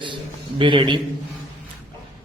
Be ready.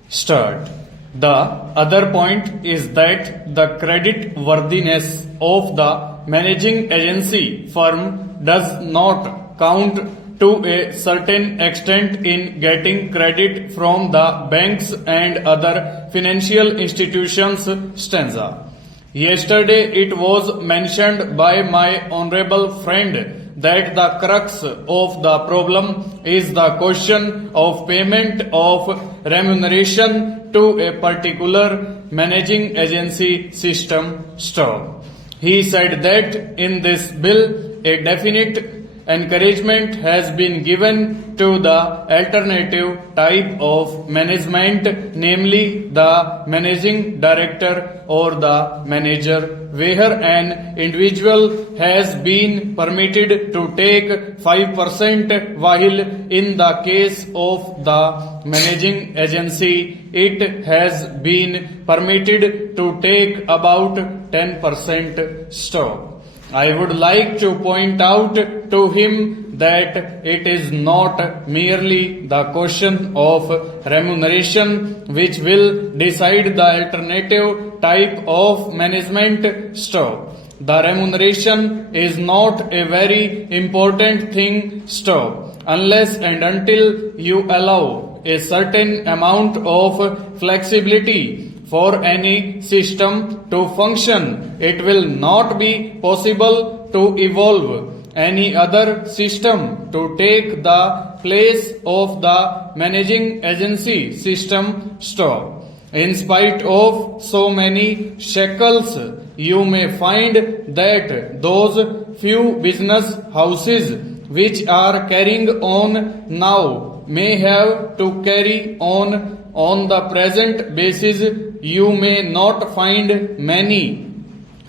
Start. The other point is that the credit worthiness of the managing agency firm does not count to a certain extent in getting credit from the banks and other financial institutions. Stanza. Yesterday it was mentioned by my honorable friend that the crux of the problem is the question of payment of remuneration to a particular managing agency system. Stop. He said that in this bill a definite encouragement has been given to the alternative type of management, namely the managing director or the manager, where an individual has been permitted to take 5%, while in the case of the managing agency it has been permitted to take about 10%. Stop. I would like to point out to him that it is not merely the question of remuneration which will decide the alternative type of management. Stop. The remuneration is not a very important thing. Stop. Unless and until you allow a certain amount of flexibility for any system to function, it will not be possible to evolve any other system to take the place of the managing agency system. Stop. In spite of so many shackles, you may find that those few business houses which are carrying on now may have to carry on the present basis. You may not find many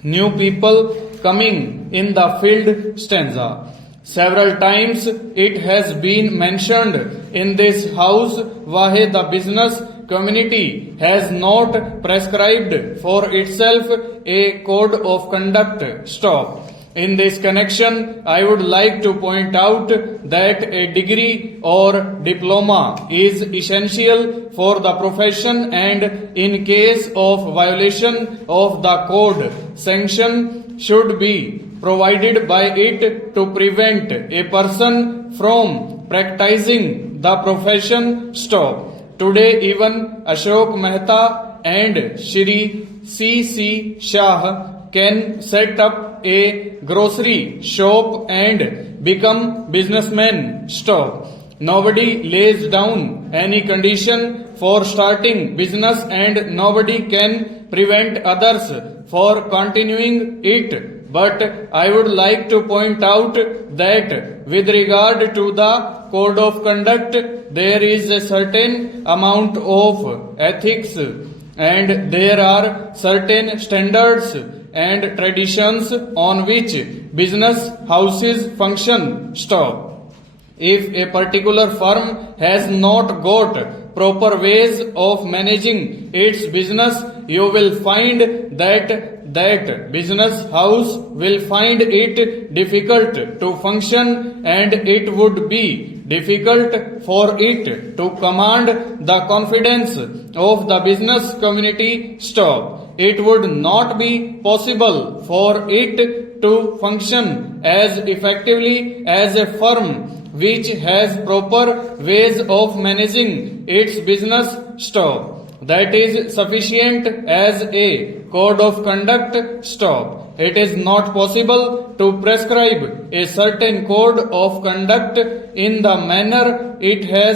new people coming in the field. Stanza. Several times it has been mentioned in this house why the business community has not prescribed for itself a code of conduct. Stop. In this connection, I would like to point out that a degree or diploma is essential for the profession, and in case of violation of the code, sanction should be provided by it to prevent a person from practicing the profession. Stop. Today even Ashok Mehta and Shri C.C. Shah can set up a grocery shop and become businessmen. Stop. Nobody lays down any condition for starting business and nobody can prevent others for continuing it. But I would like to point out that with regard to the code of conduct, there is a certain amount of ethics and there are certain standards and traditions on which business houses function. Stop. If a particular firm has not got proper ways of managing its business, you will find that business house will find it difficult to function, and it would be difficult for it to command the confidence of the business community. Stop. It would not be possible for it to function as effectively as a firm which has proper ways of managing its business. Stop. That is sufficient as a code of conduct. Stop. It is not possible to prescribe a certain code of conduct in the manner it has